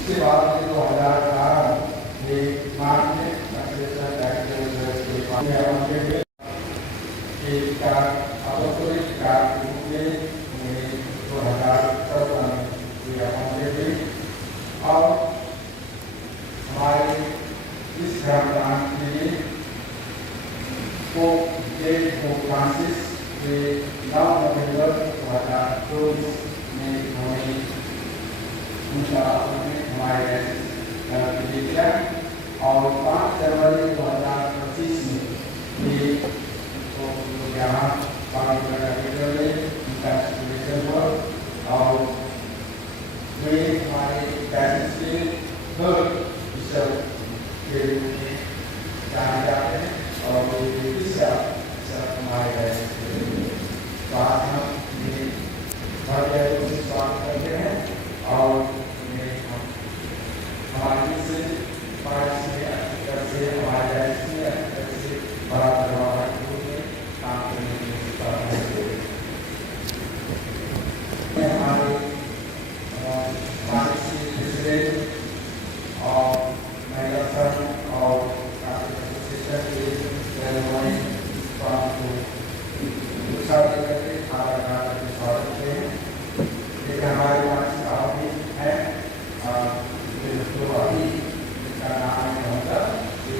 इसके बाद 2018 में मार्च में और हमारे इस ग्राम के लिए फ्रांसिस के 9 नवंबर 2024 में हमें हमारे किया और 5 जनवरी 2025 में ये यहाँ उनका हुआ और वे हमारे पैसे से bisa jadi jangan-jangan और bisa kembali dari बात ini बातें उस बात करते हैं और हमारी से पास से कैसे हमारे कैसे बड़ा करवाना है काम करने की बात है हमारे पास से दूसरे और महिला संघ और शिक्षक के रेलवे काम को उत्साह करके खाना स्वागत करते हैं। लेकिन हमारे पास काफी है जो अभी इसका नाम होगा कि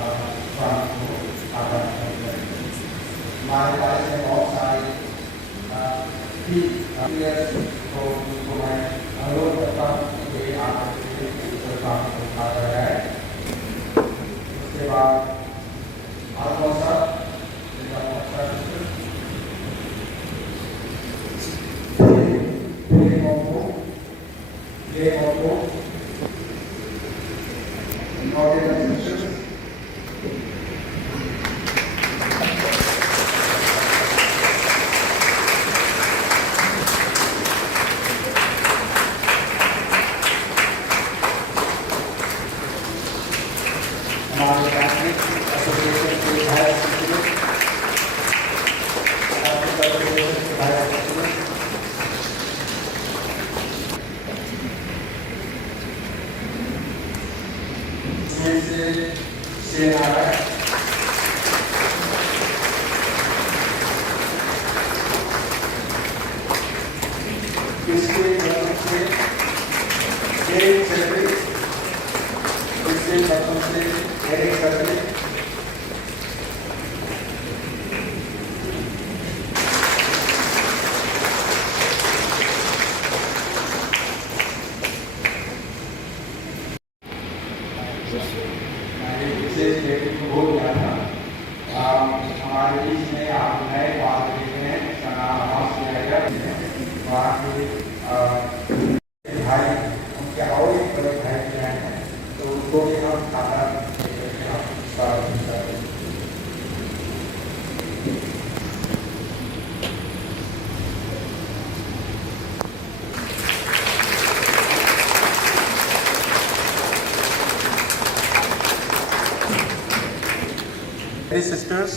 काम को आधार करते हैं। हमारे पास में बहुत सारे को मैं अनुरोध करता हूँ कि आप काम को उठाया जाए। उसके बाद आत्मसा हमारे बीच में आप नए बात देखते हैं इसका नाम अनाउंस किया गया वहाँ के भाई उनके और एक बड़े भाई भी हैं तो उनको भी हम खाता स्वागत करते हैं। Sisters,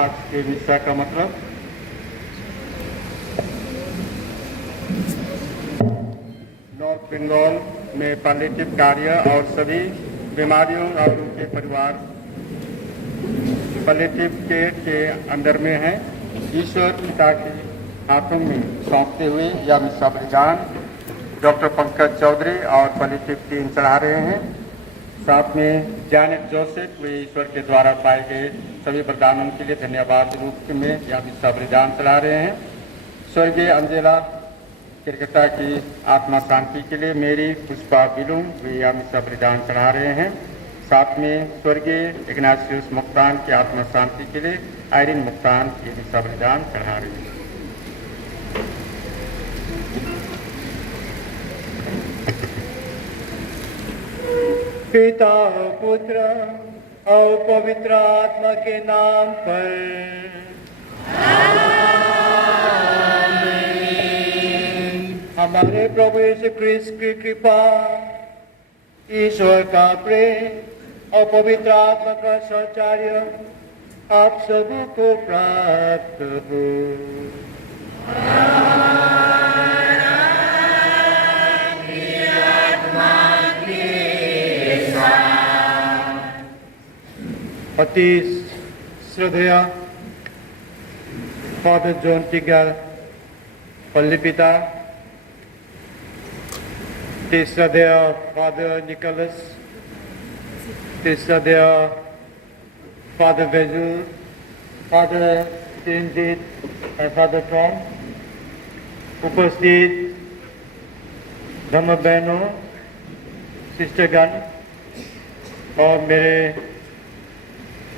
आज के विषय का मतलब नॉर्थ बंगाल में पैलिएटिव कार्य और सभी बीमारियों और उनके परिवार पैलिएटिव केयर के अंदर में है। ईश्वर पिता के हाथों में सौंपते हुए यह मिसा बलिदान डॉक्टर पंकज चौधरी और पैलिएटिव टीम चढ़ा रहे हैं। साथ में जैनेट जोसेफ वे ईश्वर के द्वारा पाए गए सभी वरदानों के लिए धन्यवाद रूप में यह मिसा बलिदान चढ़ा रहे हैं। स्वर्गीय अंजेला क्रिकेटा की आत्मा शांति के लिए मेरी पुष्पा बिलूम वे यह मिसा बलिदान चढ़ा रहे हैं। साथ में स्वर्गीय इग्नाशियस मुक्तान की आत्मा शांति के लिए आयरिन मुक्तान ये मिसा बलिदान चढ़ा रहे हैं। पिता और पुत्र और पवित्र आत्मा के नाम पर। हमारे प्रभु यीशु क्रिस्त की कृपा, ईश्वर का प्रेम और पवित्र आत्मा का सहचर्य आप सभी को प्राप्त हो। अति श्रद्धेय फादर जॉन टिग्गा पल्ली पिता, श्रद्धेय फादर निकोलस, श्रद्धेय फादर वेजुल, फादर रंजीत और फादर टॉम, उपस्थित धर्म बहनों, सिस्टरगण और मेरे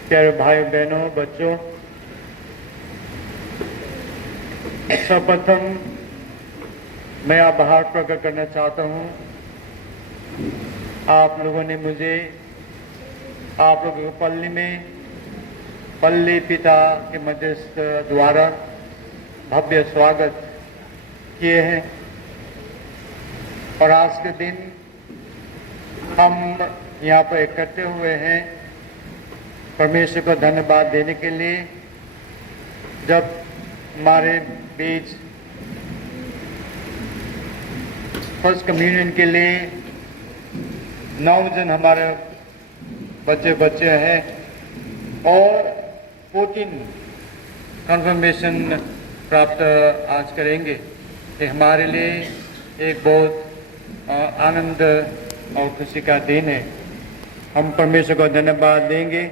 प्यारे भाई बहनों, बच्चों, सर्वप्रथम मैं आभार प्रकट करना चाहता हूँ। आप लोगों ने मुझे आप लोगों को पल्ली में पल्ली पिता के मध्यस्थ द्वारा भव्य स्वागत किए हैं और आज के दिन हम यहाँ पर इकट्ठे हुए हैं परमेश्वर को धन्यवाद देने के लिए। जब हमारे बीच फर्स्ट कम्युनियन के लिए 9 जन हमारे बच्चे हैं और 14 कन्फर्मेशन प्राप्त आज करेंगे। ये हमारे लिए एक बहुत आनंद और खुशी का दिन है। हम परमेश्वर को धन्यवाद देंगे।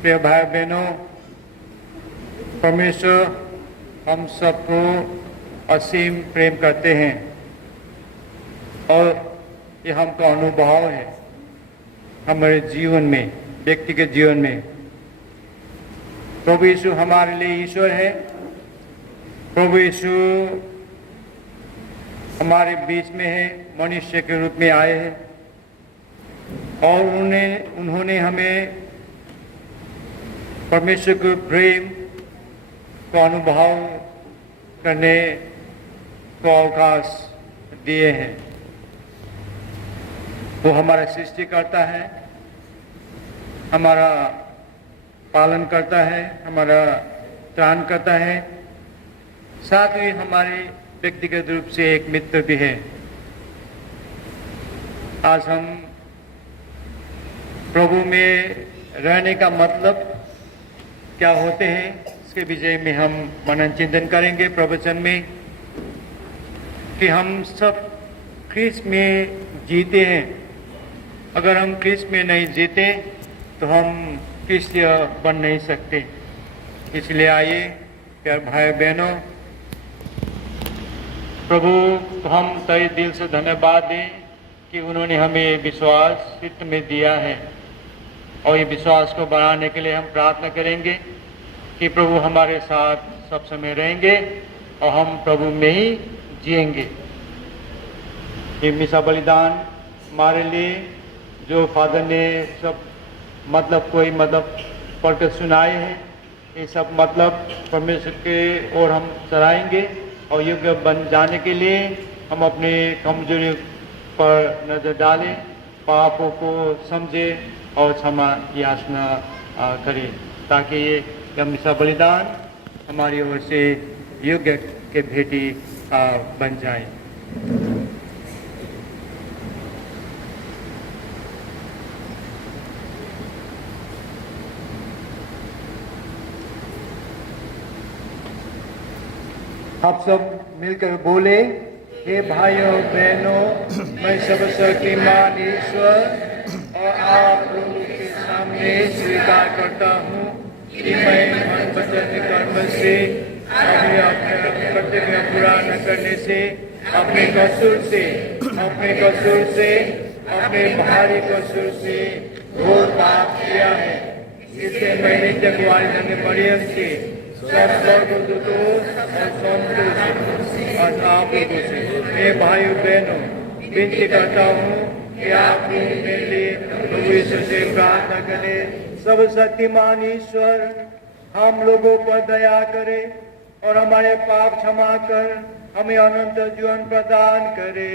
प्रिय भाई बहनों, परमेश्वर हम सबको असीम प्रेम करते हैं और ये हमका अनुभव है हमारे जीवन में, व्यक्तिगत जीवन में। प्रभु यीशु हमारे लिए ईश्वर है। प्रभु यीशु हमारे बीच में है, मनुष्य के रूप में आए हैं और उन्होंने हमें परमेश्वर के प्रेम को अनुभव करने को अवकाश दिए हैं। वो हमारा सृष्टि करता है, हमारा पालन करता है, हमारा त्राण करता है, साथ ही हमारे व्यक्तिगत रूप से एक मित्र भी है। आज हम प्रभु में रहने का मतलब क्या होते हैं, इसके विषय में हम मनन चिंतन करेंगे प्रवचन में, कि हम सब क्रिस्त में जीते हैं। अगर हम क्रिस्त में नहीं जीते तो हम क्रिस्तीय बन नहीं सकते। इसलिए आइए प्यारे भाई बहनों, प्रभु को हम तहे दिल से धन्यवाद दें कि उन्होंने हमें विश्वास चित्त में दिया है और ये विश्वास को बढ़ाने के लिए हम प्रार्थना करेंगे कि प्रभु हमारे साथ सब समय रहेंगे और हम प्रभु में ही जिएंगे। ये मिसा बलिदान हमारे लिए जो फादर ने सब मतलब कोई मतलब पढ़कर सुनाए हैं, ये सब मतलब परमेश्वर के ओर हम चलाएंगे और योग्य बन जाने के लिए हम अपने कमजोरी पर नजर डालें, पापों को समझें और क्षमा याचना करें, ताकि ये मिसा बलिदान हमारी ओर से योग्य के भेटी बन जाए। आप सब मिलकर बोले, हे भाइयों बहनों, मैं सर्वशक्तिमान ईश्वर और आप लोगों के सामने स्वीकार करता हूँ कि मैं मन वचन कर्म से अपने कर्तव्य पूरा न करने से अपने कसूर से अपने भारी कसूर से घोर पाप किया है। इससे मैंने जगवारी धन्य मरियम से सब स्वर्गदूतों और संतों से और आप लोगों से, हे भाइयों बहनों, विनती करता हूँ कि आप मेरे लिए प्रभु यीशु से प्रार्थना करें। सब शक्तिमान ईश्वर हम लोगों पर दया करे और हमारे पाप क्षमा कर हमें अनंत जीवन प्रदान करे।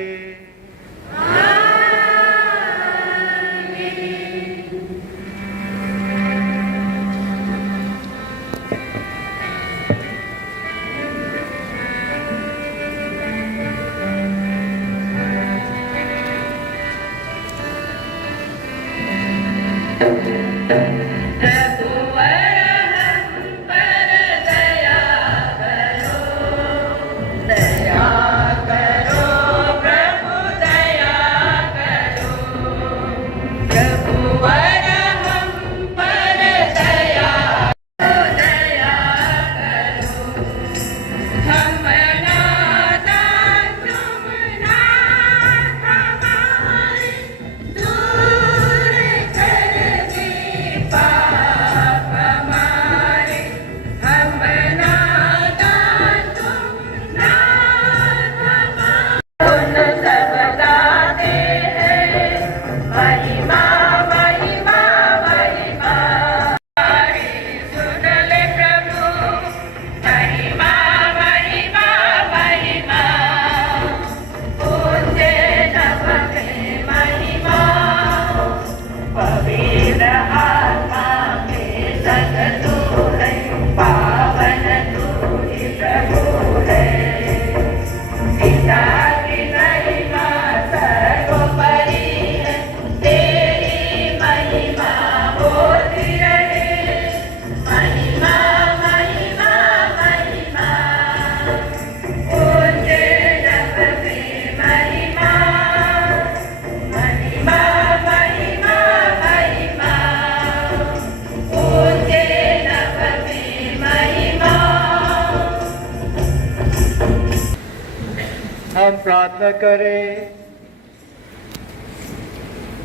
हम प्रार्थना करें।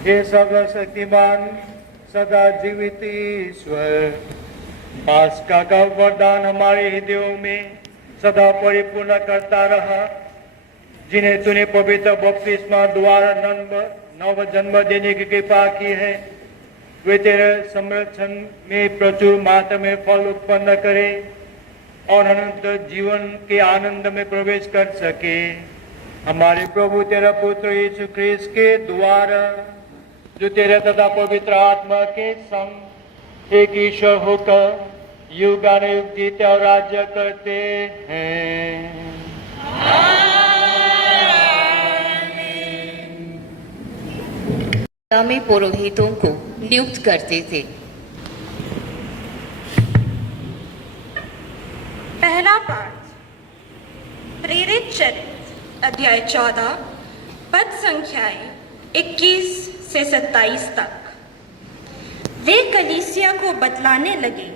हे सर्वशक्तिमान सदा जीवित ईश्वर, पास्का का वरदान हमारे हृदयों में सदा परिपूर्ण करता रहा। जिन्हें तूने पवित्र बपतिस्मा द्वारा नव जन्म देने की कृपा की है, वे तेरे संरक्षण में प्रचुर मात्रा में फल उत्पन्न करे और अनंत जीवन के आनंद में प्रवेश कर सके। हमारे प्रभु तेरा पुत्र यीशु ख्रीस्त के द्वारा, जो तेरे तथा पवित्र आत्मा के संग एक ईश्वर होकर युगानुयुग जीते और राज्य करते हैं। में पुरोहितों को नियुक्त करते थे। पहला पाठ प्रेरित चरित्र अध्याय 14 पद संख्याएं 21 से 27 तक। वे कलीसिया को बतलाने लगे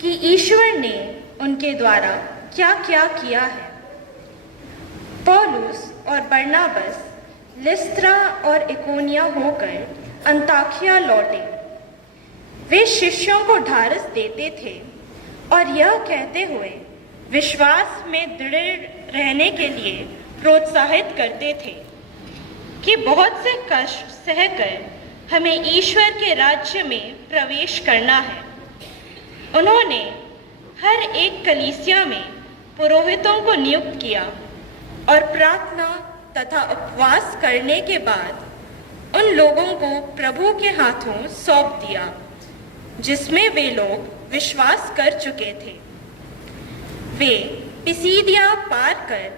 कि ईश्वर ने उनके द्वारा क्या क्या किया है। पौलुस और बरनाबस लिस्त्रा और इकोनिया होकर अंताकिया लौटे। वे शिष्यों को ढाढ़स देते थे और यह कहते हुए विश्वास में दृढ़ रहने के लिए प्रोत्साहित करते थे कि बहुत से कष्ट सहकर हमें ईश्वर के राज्य में प्रवेश करना है। उन्होंने हर एक कलीसिया में पुरोहितों को नियुक्त किया और प्रार्थना तथा उपवास करने के बाद उन लोगों को प्रभु के हाथों सौंप दिया जिसमें वे लोग विश्वास कर चुके थे। वे पिसीदिया पार कर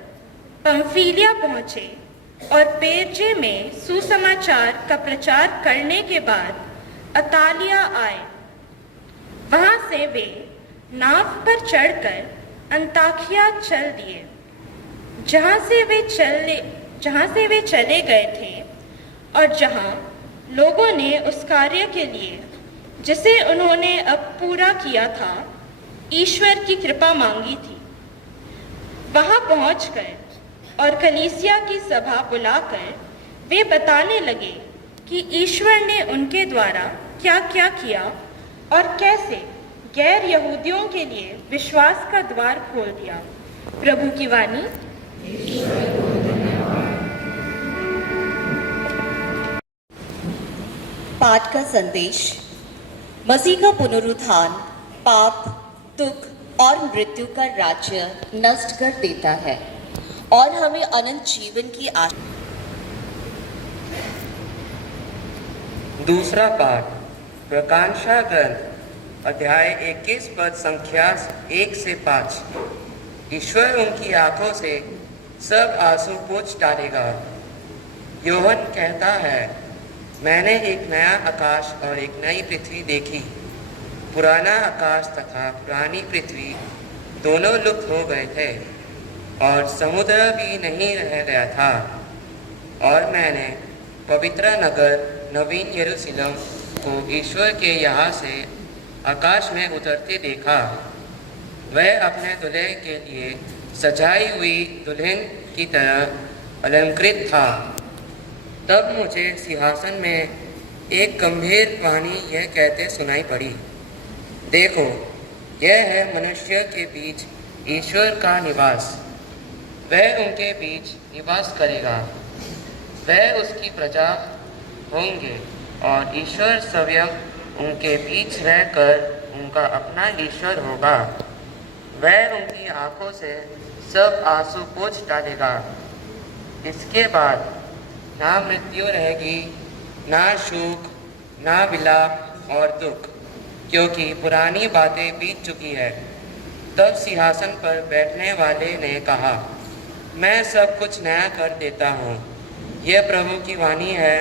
पंफिलिया पहुंचे और पेरजे में सुसमाचार का प्रचार करने के बाद अतालिया आए। वहां से वे नाव पर चढ़कर अंताकिया चल दिए, जहां से वे चले गए थे और जहां लोगों ने उस कार्य के लिए जिसे उन्होंने अब पूरा किया था ईश्वर की कृपा मांगी थी। वहां पहुंचकर और कलीसिया की सभा बुलाकर वे बताने लगे कि ईश्वर ने उनके द्वारा क्या क्या किया और कैसे गैर यहूदियों के लिए विश्वास का द्वार खोल दिया। प्रभु की वाणी। पाठ का संदेश मसीह का पुनरुत्थान पाप, दुख और मृत्यु का राज्य नष्ट कर देता है और हमें अनंत जीवन की आशा। दूसरा पाठ प्रकांशा ग्रंथ अध्याय 21 पद संख्या 1 से 5। ईश्वर उनकी आंखों से सब आंसू पोंछ डालेगा। योहन कहता है, मैंने एक नया आकाश और एक नई पृथ्वी देखी। पुराना आकाश तथा पुरानी पृथ्वी दोनों लुप्त हो गए थे और समुद्र भी नहीं रह गया था। और मैंने पवित्र नगर नवीन यरूशलेम को ईश्वर के यहाँ से आकाश में उतरते देखा। वह अपने दुल्हे के लिए सजाई हुई दुल्हन की तरह अलंकृत था। तब मुझे सिंहासन में एक गंभीर वाणी यह कहते सुनाई पड़ी, देखो, यह है मनुष्य के बीच ईश्वर का निवास। वह उनके बीच निवास करेगा, वह उसकी प्रजा होंगे और ईश्वर स्वयं उनके बीच रहकर उनका अपना ईश्वर होगा। वह उनकी आंखों से सब आंसू पोंछ डालेगा। इसके बाद ना मृत्यु रहेगी, ना शोक, ना विलाप और दुख, क्योंकि पुरानी बातें बीत चुकी है। तब सिंहासन पर बैठने वाले ने कहा, मैं सब कुछ नया कर देता हूँ। यह प्रभु की वाणी है।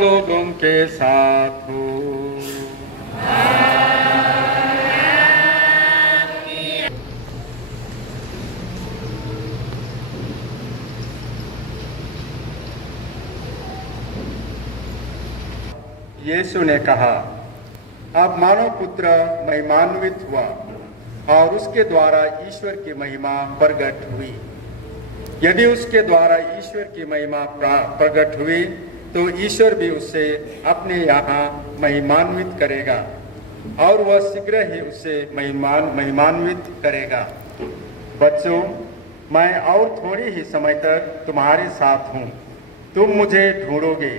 लोगों के साथ हो। यीशु ने कहा, अब मानव पुत्र महिमान्वित हुआ और उसके द्वारा ईश्वर की महिमा प्रकट हुई। यदि उसके द्वारा ईश्वर की महिमा प्रकट हुई तो ईश्वर भी उसे अपने यहाँ महिमान्वित करेगा और वह शीघ्र ही उसे महिमान्वित करेगा। बच्चों, मैं और थोड़ी ही समय तक तुम्हारे साथ हूँ। तुम मुझे ढूंढोगे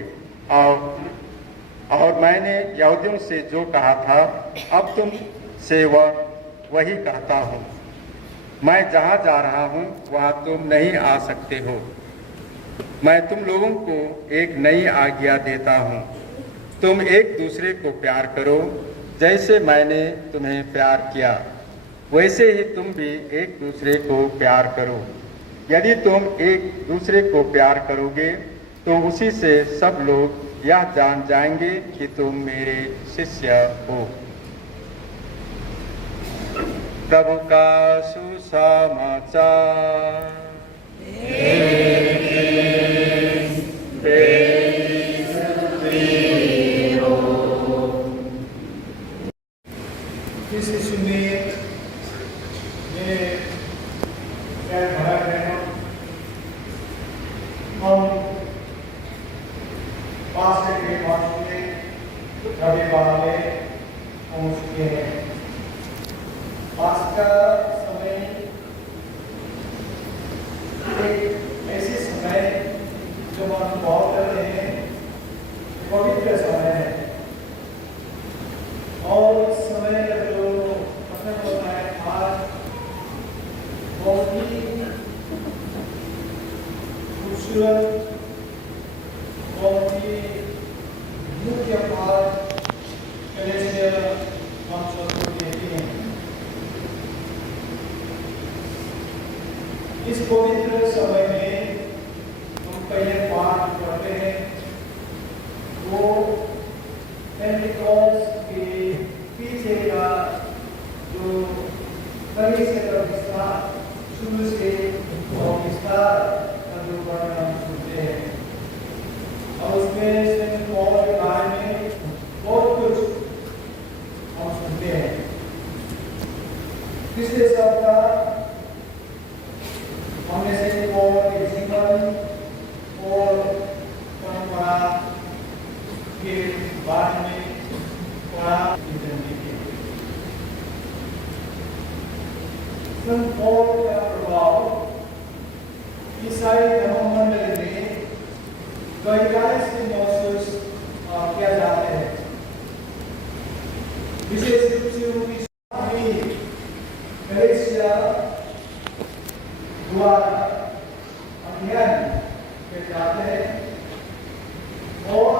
और मैंने यहूदियों से जो कहा था, अब तुम से वही कहता हूँ। मैं जहाँ जा रहा हूँ वहाँ तुम नहीं आ सकते हो। मैं तुम लोगों को एक नई आज्ञा देता हूँ, तुम एक दूसरे को प्यार करो। जैसे मैंने तुम्हें प्यार किया वैसे ही तुम भी एक दूसरे को प्यार करो। यदि तुम एक दूसरे को प्यार करोगे तो उसी से सब लोग यह जान जाएंगे कि तुम मेरे शिष्य हो। प्रभु का सुसमाचार। इसे सुनिए मेरे प्यारे भाई बहनों, हम पास के मासूम रविवार पहुँच चुके हैं। पास का समय एक ऐसे समय जो हम अनुभव करते हैं, पवित्र समय है और इस समय का जो प्रसंग होता है आज बहुत ही खूबसूरत, बहुत ही मुख्य बात कलेसिया हम सबको देती हैं। समय में हम पहले पाठ पढ़ते हैं, वो पेंटिकॉस्ट के पीछे का जो कलीसिया का विस्तार, शुरू से और विस्तार का जो वर्णन सुनते हैं, और उसमें सेंट पॉल के बारे में बहुत कुछ हम सुनते हैं। पिछले सप्ताह हमने सेंट पॉल के जीवन और परंपरा के बारे में पढ़ा। सेंट पॉल का प्रभाव ईसाई धर्ममंडल में गहराई से महसूस किया जाता है। विशेष रूप से उनकी कलीसिया द्वारा अध्ययन किए जाते हैं और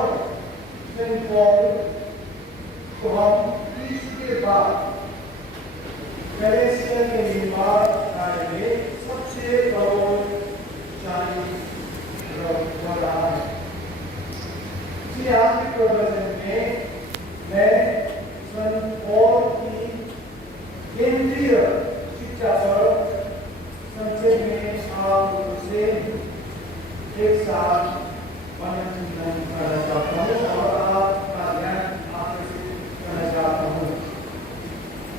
सेंट पॉल को हम इसके बाद कलीसिया के निर्माण कार्य में सबसे प्रभावशाली रहा है। आज के प्रवचन में मैं सेंट पॉल की केंद्रीय शिक्षा पर संक्षेप में आप उसे एक साथ मनन करना चाहता हूँ और आपका ध्यान आकर्षित करना चाहता हूँ,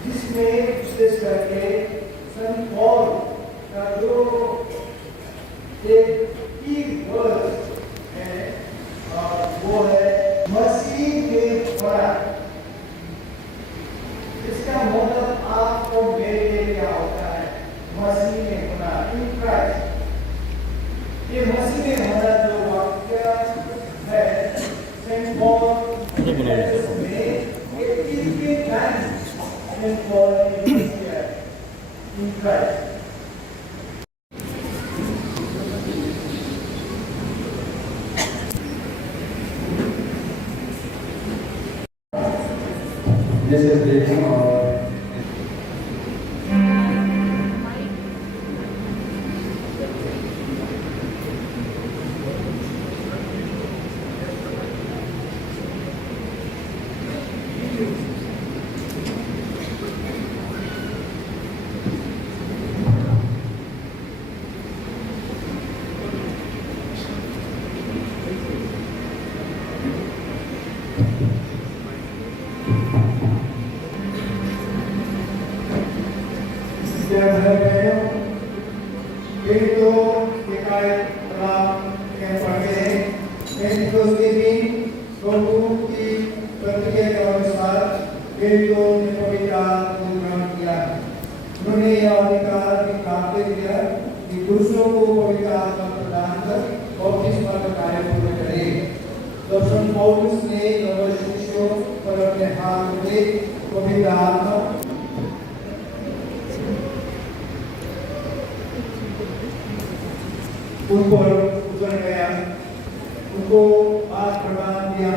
जिसमें विशेष करके सेंट पॉल का जो एक की वर्ड है वो है मसीह में होना। इसका मतलब आपको मेरे लिए क्या होता है? मसीह में होना, इन क्राइस्ट। ये मसीह में होना जो वाक्य है Saint Paul in Christ. This is reading or दूसरों को पवित्र आत्मा प्रदान कर बपतिस्मा का कार्य पूर्ण करे। दर्शन पौलुस ने शिष्यों पर अपने हाथ में पवित्र आत्मा उन पर उतर गया, उनको बात प्रदान दिया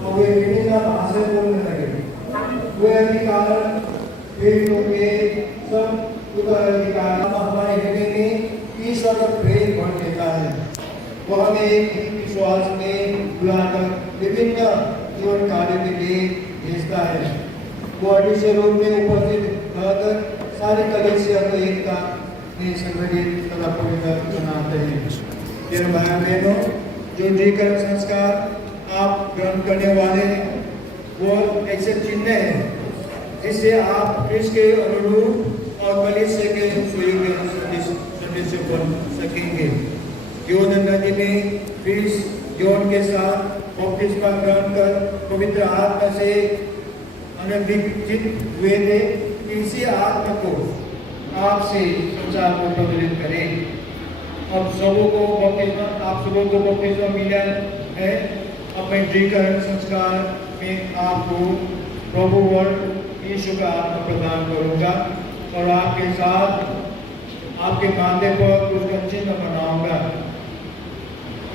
और वे विभिन्न भाषा बोलने लगे। वे अधिकार के सब उत्तराधिकार हमारे हृदय में ईश्वर का प्रेम भर देता है। वो हमें एक विश्वास में बुलाकर विभिन्न जीवन कार्य के लिए भेजता है। वो अदृश्य रूप में उपस्थित रहकर सारी कलीसिया को एकता में संगठित तथा पवित्र बनाते हैं। मेरे भाई बहनों, जो दीकरण संस्कार आप ग्रहण करने वाले हैं वो ऐसे चिन्ह हैं जिससे आप कृष्ण के अनुरूप और कलीसिया के सुयोग्य सदस्य बन सकेंगे। योर्दन नदी में कृष्ण यौन के साथ बपतिस्मा ग्रहण कर पवित्र आत्मा से अनभिषिक्त हुए थे। इसी आत्मा को आपसे संसार को प्रज्वलित करें। अब सबों को बपतिस्मा, आप सबों को बपतिस्मा मिला है। अपने दीकरण संस्कार में आपको प्रभु और यीशु का आत्मा प्रदान करूंगा और आपके साथ आपके कांधे पर उसका चिन्ह बनाऊंगा।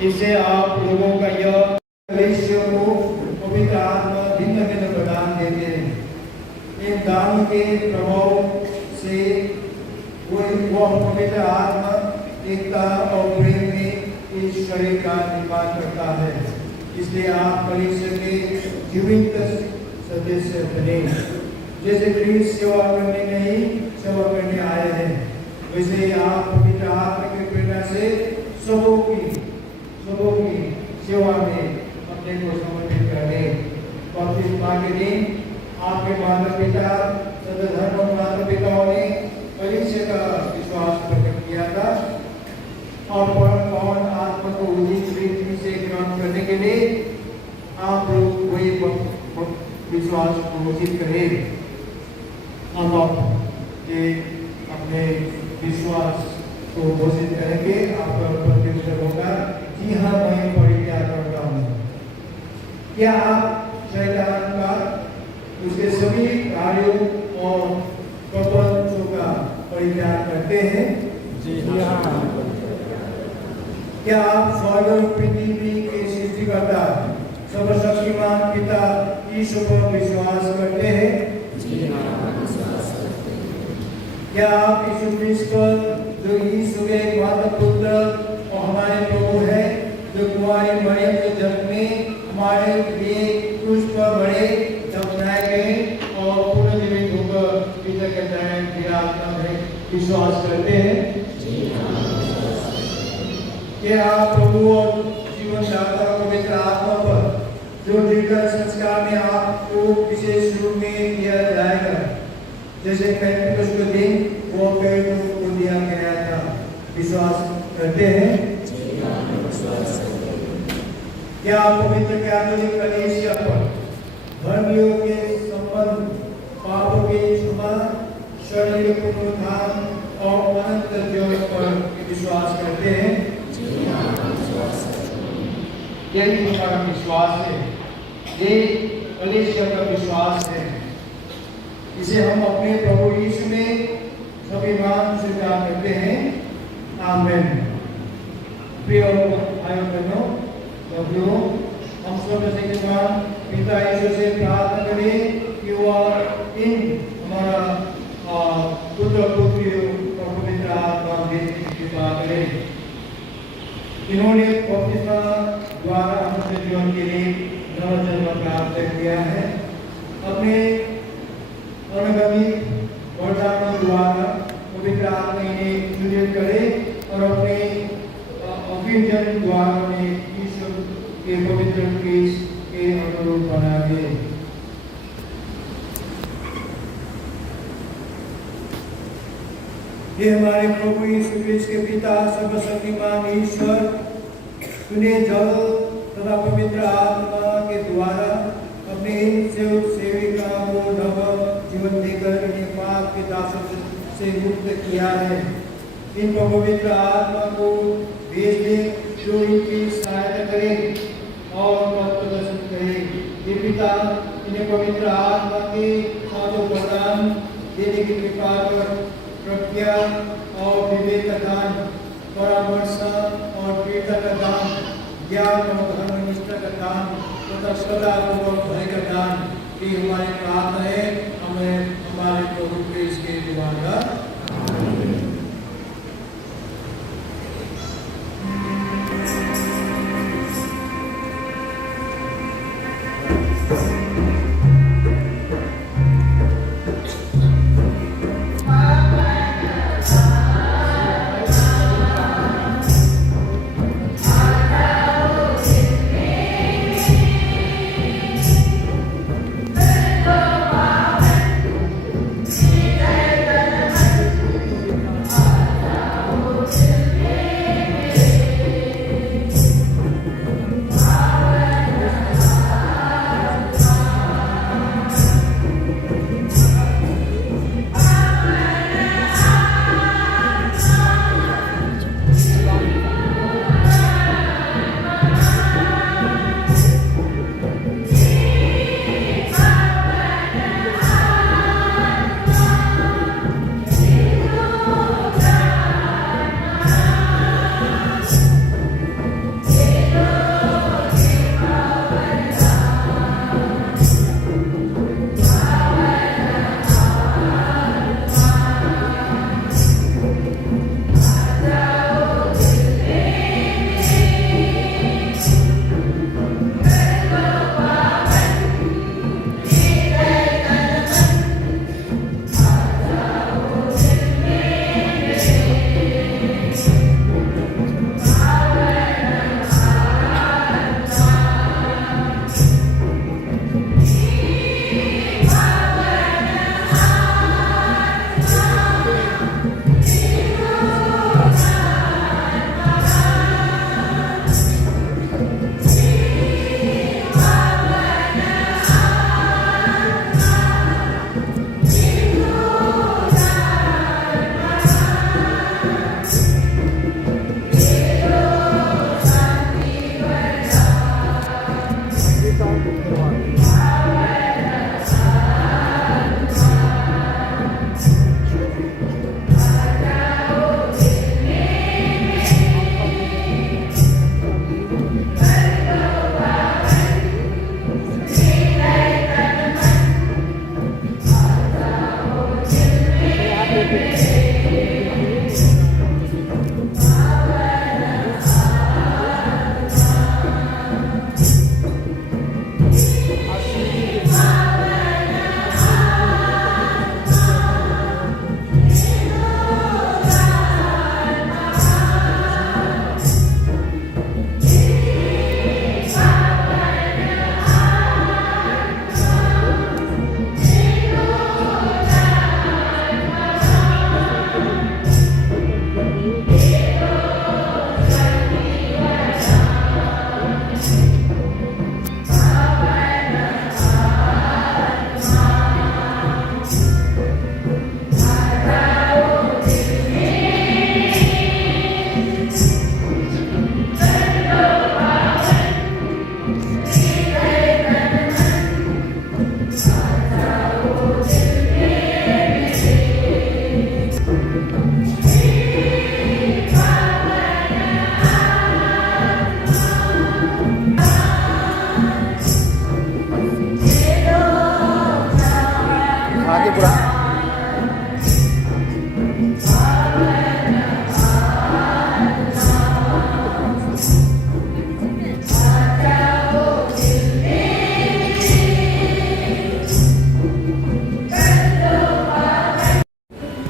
इससे आप लोगों का यह कलीसिया को पवित्र आत्मा भिन्न भिन्न प्रदान देते हैं। इन दानों के प्रभाव से वह पवित्र आत्मा एकता और प्रेम में इस शरीर का निर्माण करता है। इसलिए आप कलीसिया के जीवित सदस्य बने। जैसे ख्रीस्त सेवा करने नहीं सेवा करने आए हैं, वैसे आप पवित्र आत्मा की प्रेरणा से सबों की सेवा में अपने को समर्पित करें। बपतिस्मा के दिन आपके माता पिता सदधर्म माता पिताओं ने कलीसिया का विश्वास प्रकट किया था और पवित्र आत्मा को उचित रीति से ग्रहण करने के लिए आप लोग वही विश्वास को उचित करें। हम अपने विश्वास को घोषित करेंगे। आपका प्रत्युत्तर होगा, जी हाँ मैं परित्याग करता हूँ। क्या आप शैतान का उसके सभी कार्यों और प्रपंचों का परित्याग करते हैं? जी हाँ। क्या आप स्वर्ग और पृथ्वी के सृष्टिकर्ता सर्वशक्तिमान पिता ईश्वर पर विश्वास करते हैं? जी हाँ। क्या आप यीशु ख्रीस्त जो यीशु के एकमात्र पुत्र और हमारे प्रभु है, जो कुंवारी मरियम के जन्म में हमारे लिए क्रूस पर मरे, दफनाए गए और पुनर्जीवित होकर पिता के दाएं विराजमान है, विश्वास करते हैं? क्या आप प्रभु और जीवन दाता पवित्र आत्मा पर जो दीर्घ संस्कार में आपको विशेष रूप में किया जाएगा, जैसे पेंटेकोस्ट के दिन वो पेड़ को दिया गया था, विश्वास करते हैं? क्या पवित्र कैथोलिक कलीसिया पर धर्मियों के संबंध, पापों के क्षमा, शरीर पुनरुत्थान और अनंत जीवन पर विश्वास करते हैं? यही हमारा विश्वास है, ये कलीसिया का विश्वास है। इसे हम अपने प्रभु यीशु में स्वाभिमान स्वीकार करते हैं। आमीन। प्रिय भाइयों बहनों, हम सब शक्तिमान पिता ईश्वर से प्रार्थना करें कि वह इन हमारा पुत्र पुत्री और पवित्र आत्मा भेजने की कृपा करें। इन्होंने बपतिस्मा द्वारा अनंत जीवन के लिए नव जन्म प्राप्त किया है। अपने अनुगामी वरदानों द्वारा पवित्र आत्मा इन्हें सुदृढ़ करे और अपने अभिजन द्वारा उन्हें ईश्वर के पवित्र ख्रीस्त के अनुरूप बना दे। ये हमारे प्रभु यीशु ख्रीस्त के पिता सर्वशक्तिमान ईश्वर, उन्हें जल तथा पवित्र आत्मा के द्वारा अपने इन सेविकाओं को नव जीवन देकर इन्हें पाप के दासत्व से मुक्त किया है। इन पवित्र आत्मा को भेज दे जो इनकी सहायता करे और प्रदर्शन करे। ये पिता इन्हें पवित्र आत्मा के सातों वरदान देने की कृपा कर प्रज्ञा और विवेक का दान, परामर्श और पीड़ित का दान, ज्ञान और धर्मनिष्ठा का दान तथा सदा और भय का दान, ये हमारी प्रार्थना है। हमें हमारे प्रभु ख्रीस्त के द्वारा Bye. आगे पूरा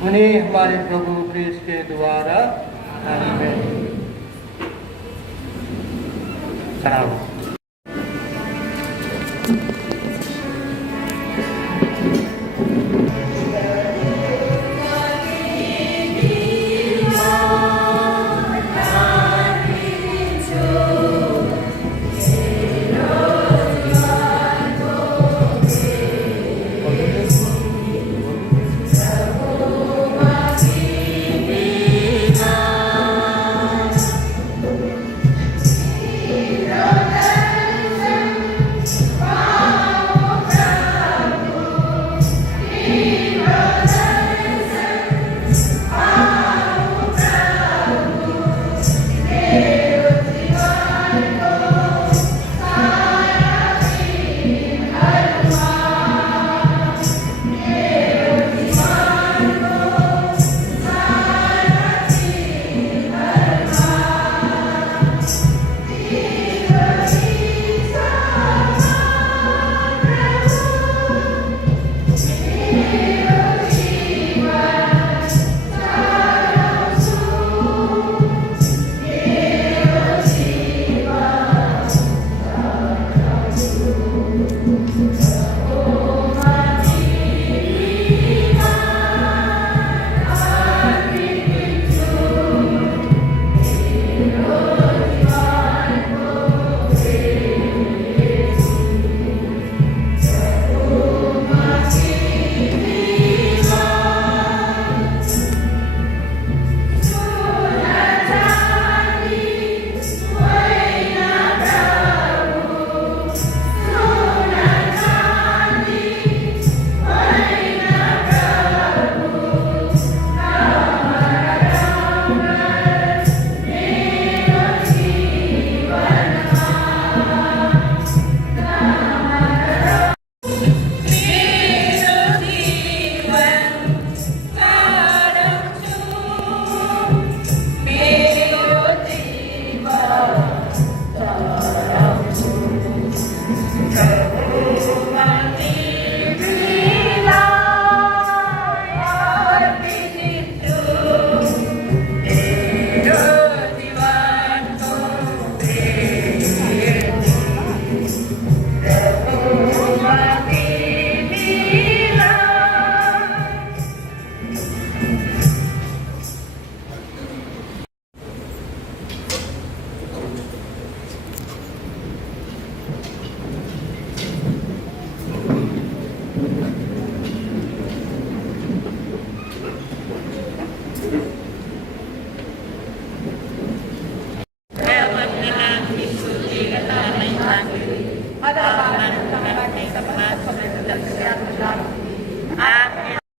उन्हें हमारे प्रभु क्रिस्त के द्वारा आमीन। सलाम।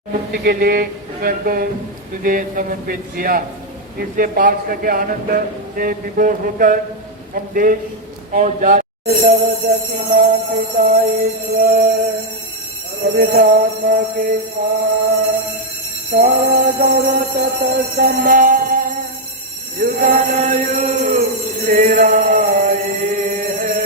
मुक्ति के लिए स्वयं को तुझे समर्पित किया। इससे पास करके आनंद से विभोर होकर हम देश और जाति पिता ईश्वर पवित्र आत्मा के साथ सारा गौरव तथा सम्मान युगानुयुग तेरा ही है।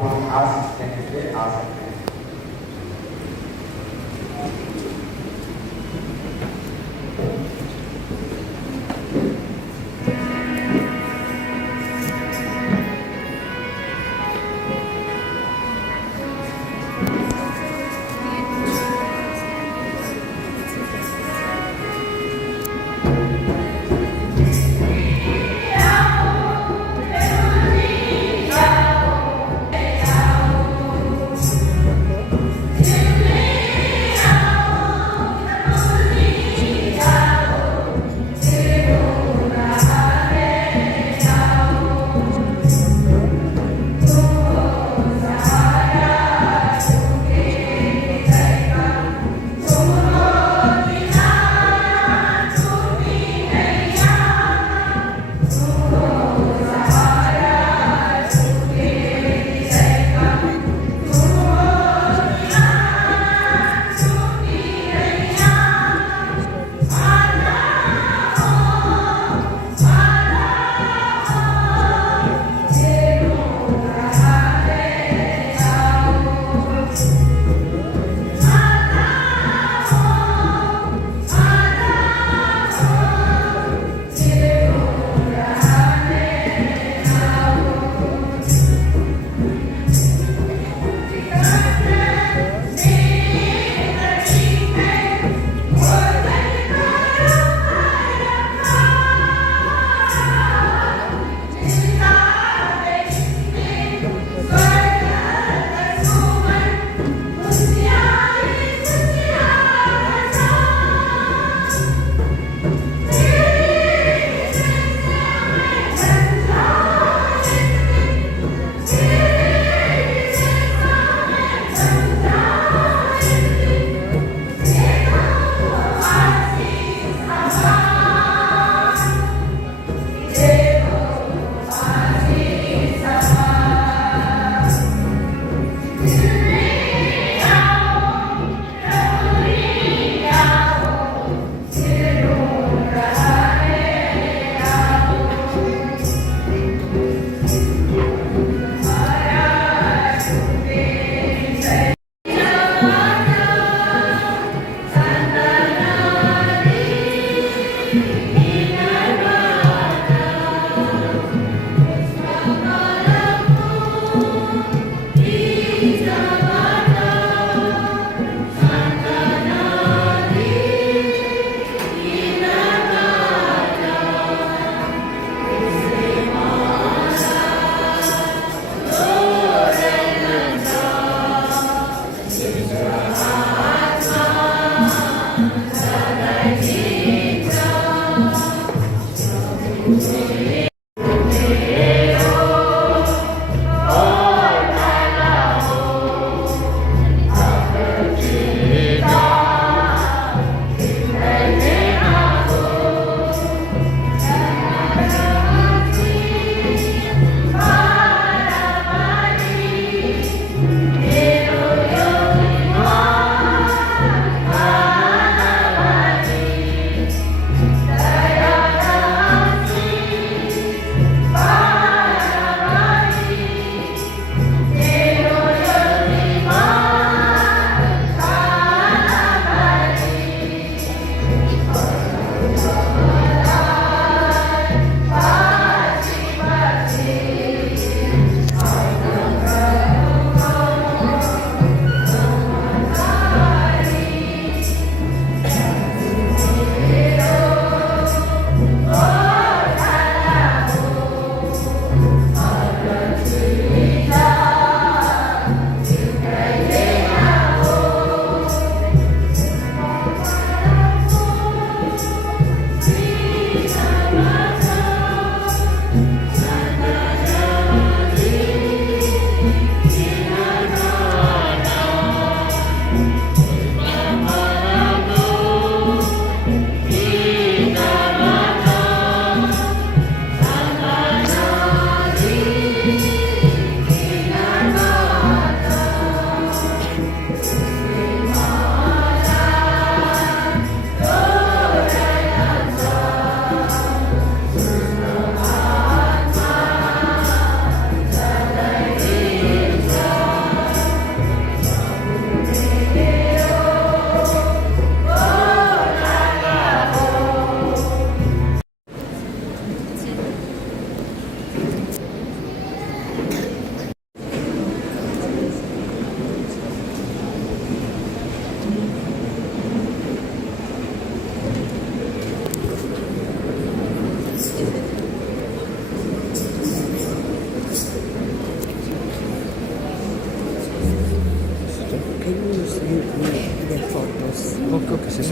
हम आशीष देने के लिए आ सकते हैं।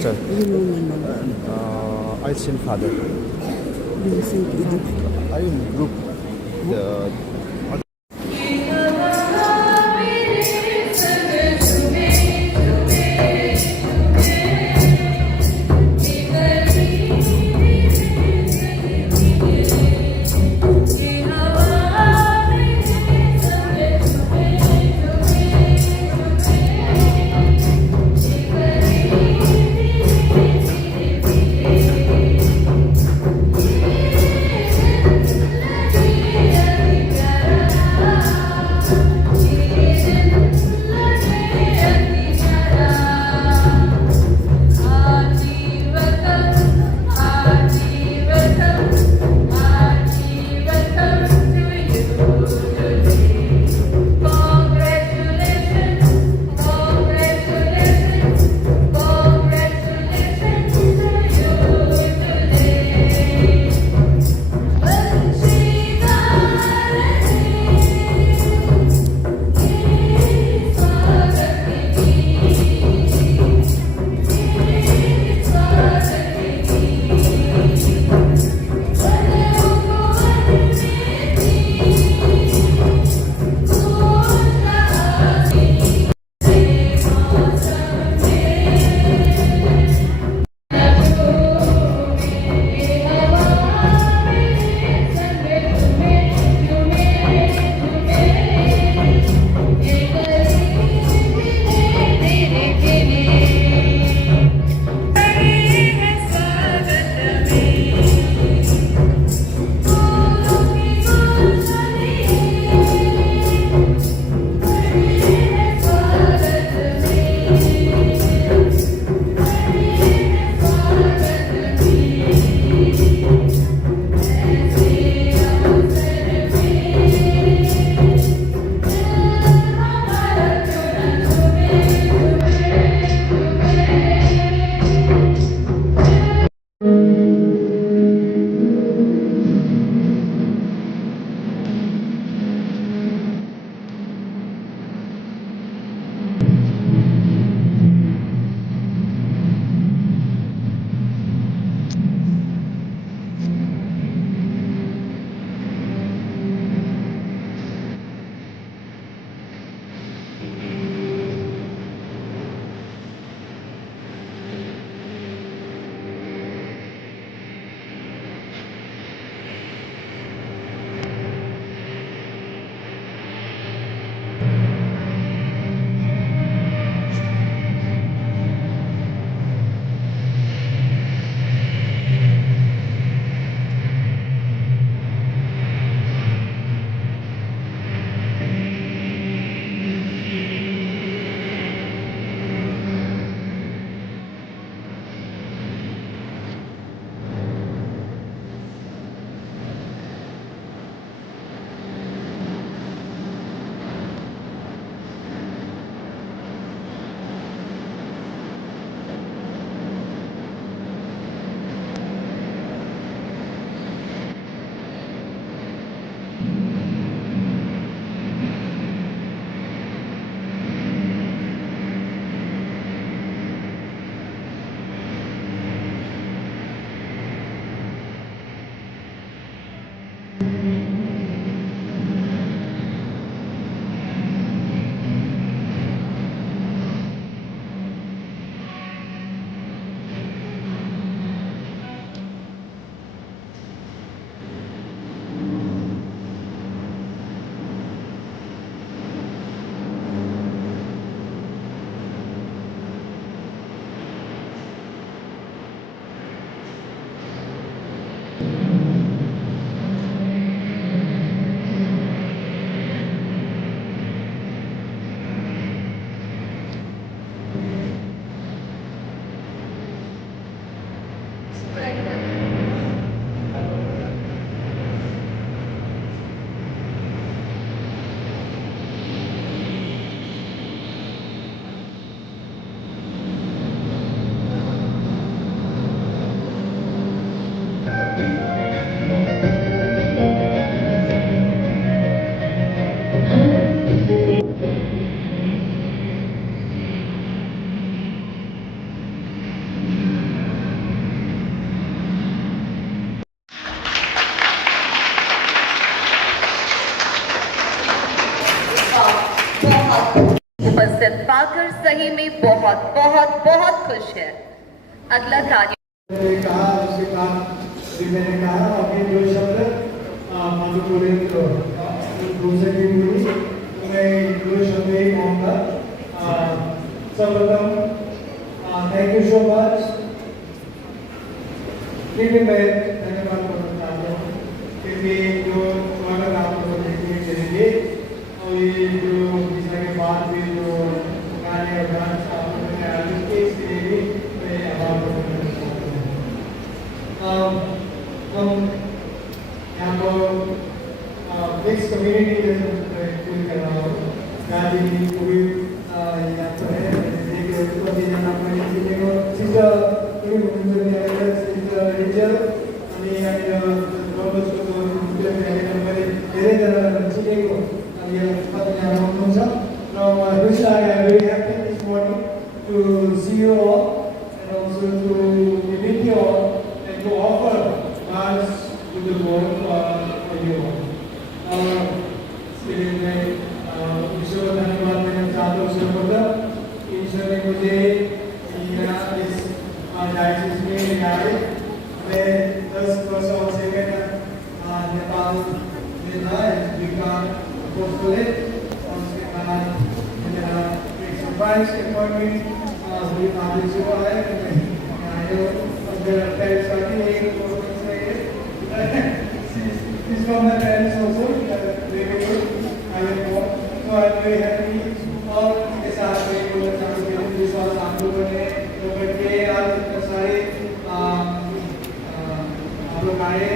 sister. You know my mother. I seen father. You see the I in group. The पाकर सही में बहुत बहुत बहुत खुश है। अगला कार्य मैंने कहा उसके बाद फिर मैंने कहा अभी जो शब्द मानो बोले तो दूसरे की बोली तो मैं दो शब्द ही कहूँगा। सर्वप्रथम थैंक यू सो मच। फिर भी मैं धन्यवाद करना चाहता हूँ क्योंकि जो स्वागत आप लोग देखने के लिए और ये जो जिसके बाद भी जो गाने और डांस आप लोगों ने आयोजित किए इसके लिए भी मैं आभार प्रकट करता हूँ। हम यहाँ पर मिक्स कम्युनिटी फील कर रहा हूँ। गाजी को भी यहाँ पर है देखिए उसको भी जाना पड़ेगा देखो सिस्टर कोई मुझे नहीं आएगा सिस्टर रिजल अभी यहाँ रोबोट को तो मुझे मेरे नंबर मेरे तरह चीज़ें को अभी पता नहीं हम लोग सब from Krishna I am very happy this morning to see you all and also to meet you all and to offer dance to the world for you all. इसलिए मैं ईश्वर को धन्यवाद देना चाहता हूँ सर्वप्रथम ईश्वर ने मुझे यहाँ इस डायसिस में ले आए। मैं 10 वर्ष से नेपाल में था विज्ञान कोर्स खोले और उसके बाद मेरा एक सरप्राइज अपॉइंटमेंट हुई आदेश हुआ है मैं आया और मेरा पेरेंट्स का भी यही कोर्स है this from my parents also very good I will go so I am very happy और इसके साथ में बोलना चाहूँगा कि इस बार आप लोगों ने जो बच्चे आज इतने सारे आप लोग आए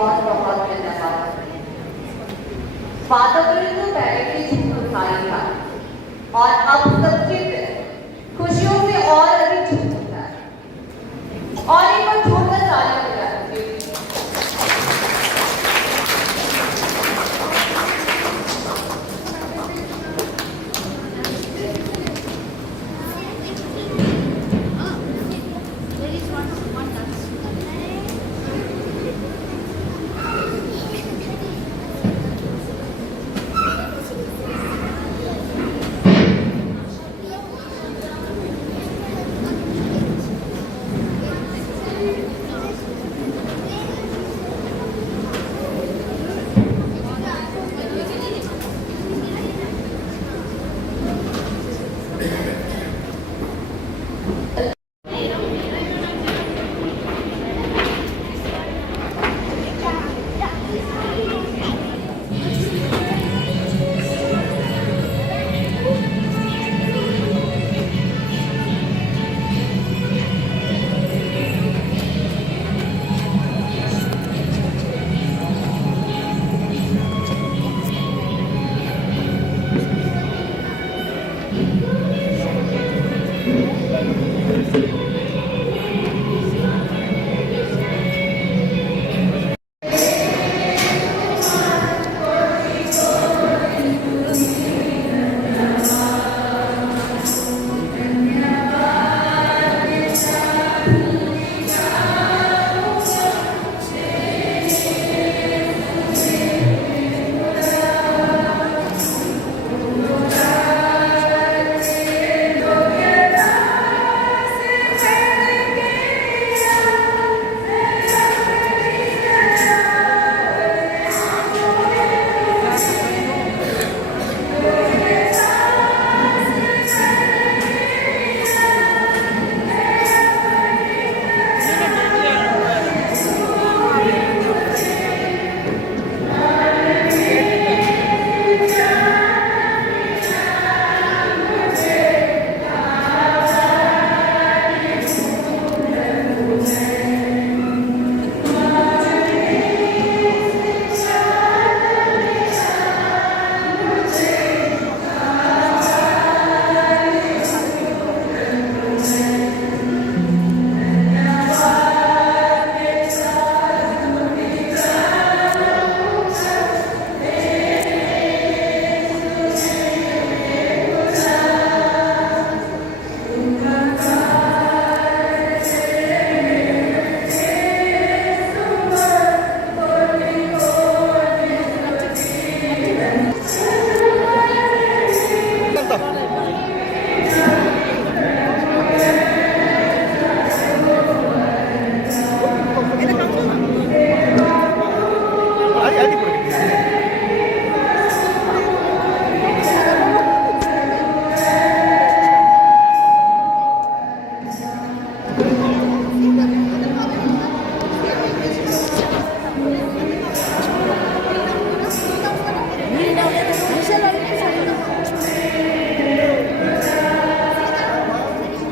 बहुत बहुत धन्यवाद। वातावरण तो पहले ही झूठ उठाई था और अब सबके दिल खुशियों से और अधिक झूठ उठा है और एक बार छोटा तालियां बजा दीजिए।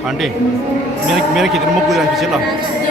आंटी मेरे किधर मुक्कू जाने पीछे ला